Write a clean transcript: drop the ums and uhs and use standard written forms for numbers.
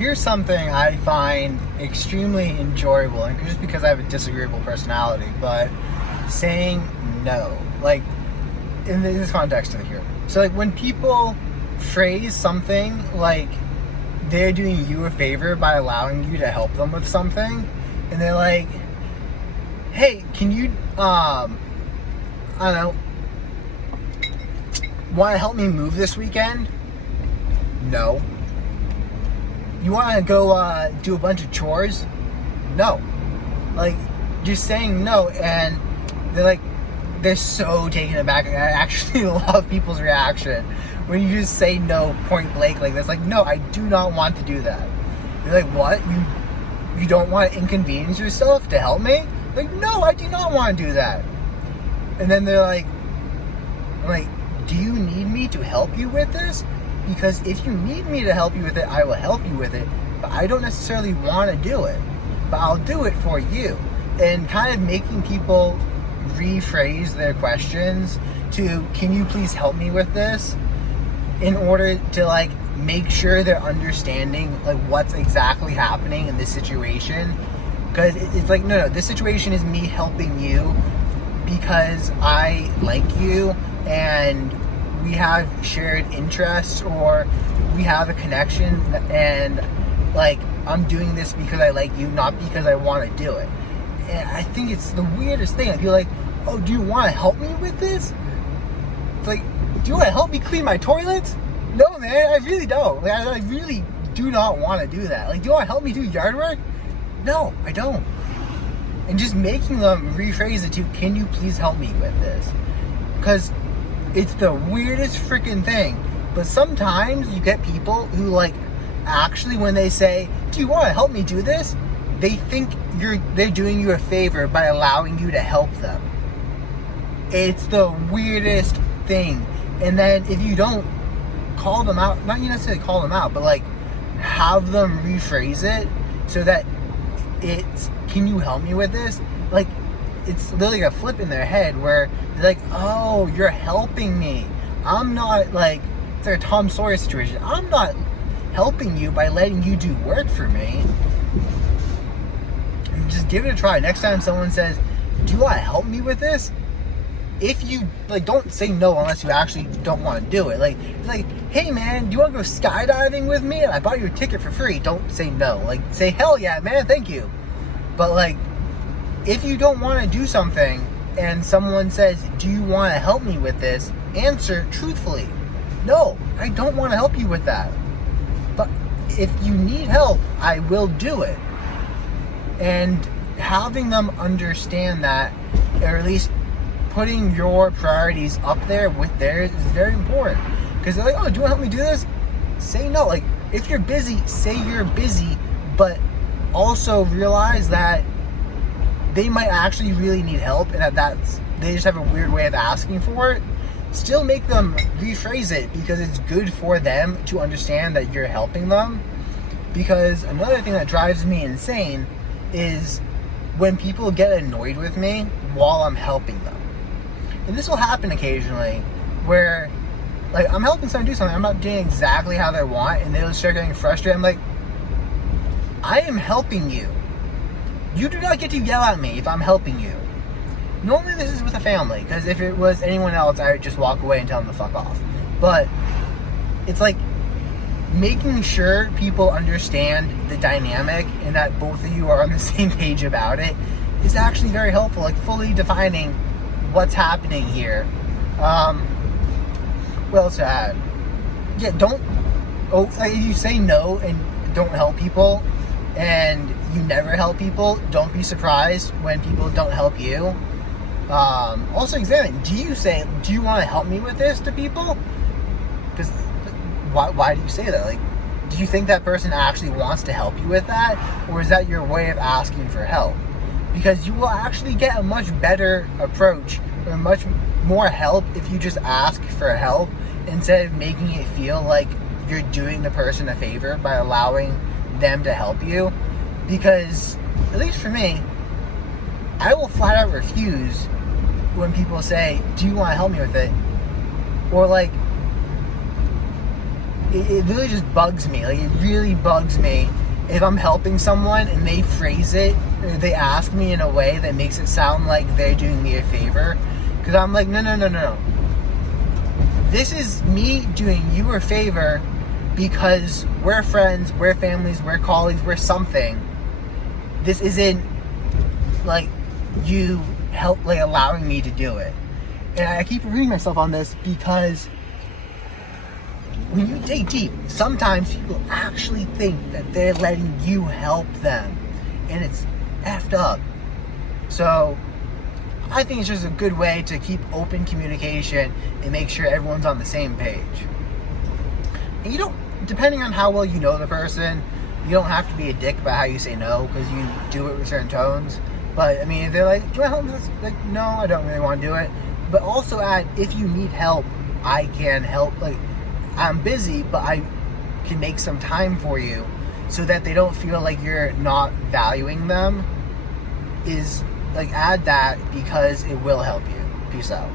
here's something I find extremely enjoyable, and just because I have a disagreeable personality, but saying no. Like, in this context of here. So, like, when people phrase something like they're doing you a favor by allowing you to help them with something, and they're like, hey, can you, I don't know, want to help me move this weekend? No. You want to go do a bunch of chores? No. Like, just saying no, and they're so taken aback. I actually love people's reaction when you just say no point blank like this. Like, no, I do not want to do that. They're like, what? You don't want to inconvenience yourself to help me? Like, no, I do not want to do that. And then they're like, do you need me to help you with this? Because if you need me to help you with it, I will help you with it. But I don't necessarily want to do it. But I'll do it for you. And kind of making people rephrase their questions to, can you please help me with this? In order to, like, make sure they're understanding, like, what's exactly happening in this situation. Because it's like, no, this situation is me helping you because I like you and we have shared interests, or we have a connection, and, like, I'm doing this because I like you, not because I want to do it. And I think it's the weirdest thing. Like, you're like, oh, do you want to help me with this? It's like, do you want to help me clean my toilets? No, man, I really don't. Like, I really do not want to do that. Like, do you want to help me do yard work? No, I don't. And just making them rephrase it to, can you please help me with this? Because it's the weirdest freaking thing. But sometimes you get people who, like, actually when they say, do you want to help me do this? They think they're doing you a favor by allowing you to help them. It's the weirdest thing. And then if you don't call them out, not necessarily call them out, but, like, have them rephrase it so that it's, can you help me with this? Like, it's literally a flip in their head where they're like, oh, you're helping me. I'm not, like, it's like a Tom Sawyer situation. I'm not helping you by letting you do work for me. And just give it a try. Next time someone says, do you want to help me with this? If you, like, don't say no unless you actually don't want to do it. Like, it's like, hey, man, do you want to go skydiving with me? And I bought you a ticket for free. Don't say no. Like, say, hell yeah, man, thank you. But, like, if you don't want to do something and someone says, do you want to help me with this? Answer truthfully. No, I don't want to help you with that. But if you need help, I will do it. And having them understand that, or at least putting your priorities up there with theirs, is very important. Because they're like, oh, do you want to help me do this? Say no. Like, if you're busy, say you're busy, but also realize that they might actually really need help, and they just have a weird way of asking for it. Still make them rephrase it, because it's good for them to understand that you're helping them. Because another thing that drives me insane is when people get annoyed with me while I'm helping them. And this will happen occasionally where, like, I'm helping someone do something, I'm not doing exactly how they want, and they'll start getting frustrated. I'm like, I am helping you. You do not get to yell at me if I'm helping you. Normally this is with a family, because if it was anyone else, I would just walk away and tell them to fuck off. But it's like making sure people understand the dynamic and that both of you are on the same page about it is actually very helpful. Like, fully defining what's happening here. What else to add? Yeah, like, if you say no and don't help people, and you never help people, don't be surprised when people don't help you. Also examine, do you want to help me with this to people? Because why do you say that? Like, do you think that person actually wants to help you with that? Or is that your way of asking for help? Because you will actually get a much better approach, or much more help, if you just ask for help instead of making it feel like you're doing the person a favor by allowing them to help you. Because, at least for me, I will flat out refuse when people say, do you want to help me with it? Or, like, it really just bugs me. Like, it really bugs me if I'm helping someone and they phrase it, or they ask me in a way that makes it sound like they're doing me a favor. Because I'm like, no. This is me doing you a favor because we're friends, we're families, we're colleagues, we're something. This isn't like you allowing me to do it. And I keep repeating myself on this because when you dig deep, sometimes people actually think that they're letting you help them, and it's effed up. So I think it's just a good way to keep open communication and make sure everyone's on the same page. And you don't, depending on how well you know the person, you don't have to be a dick about how you say no, because you do it with certain tones. But I mean, if they're like, do you want help? It's like, no, I don't really want to do it. But also add, if you need help, I can help. Like, I'm busy, but I can make some time for you, so that they don't feel like you're not valuing them. Is like, add that, because it will help you. Peace out.